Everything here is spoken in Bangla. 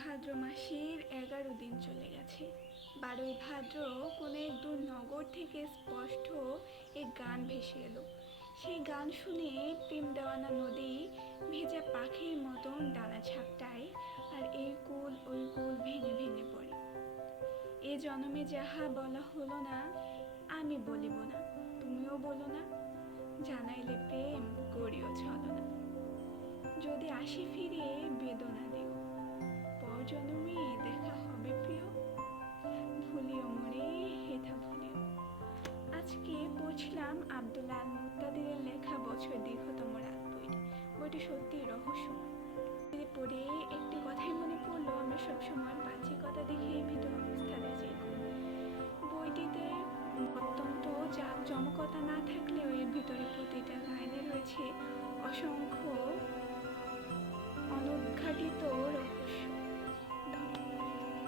ভাদ্র মাসের 11 দিন চলে গেছে। 12ই ভাদ্র কোনো এক দূর নগর থেকে স্পষ্ট এক গান ভেসে এলো। সেই গান শুনে প্রেম দেওয়ানা নদী ভেজা পাখির মতন ডানা ঝাপটায়, আর এই কুল ওই কুল ভেঙে ভেঙে পড়ে। এ জন্মে যাহা বলা হলো না, আমি বলিব না, তুমিও বলো না। জানাইলে প্রেম, করিও ছলনা। যদি আসি ফিরে বেদনা দিও, পর জন্মে দেখা হবে প্রিয়। ভুলিও মোরে, হেথা ভুলিও। আজকে পড়ছিলাম আব্দুল্লাহ আল মুক্তাদিরের লেখা বছর দীর্ঘতম রাত বইটি। বইটি সত্যিই রহস্যময়। পড়ে একটি কথাই মনে পড়লো, আমরা সবসময় বাহ্যিকতা দেখে ভীত অবস্থাতে যাই। বইটিতে অত্যন্ত জাঁকজমকতা না থাকলেও এর ভিতরে প্রতিটা লাইনে রয়েছে অসংখ্য অনুদ্ঘাটিত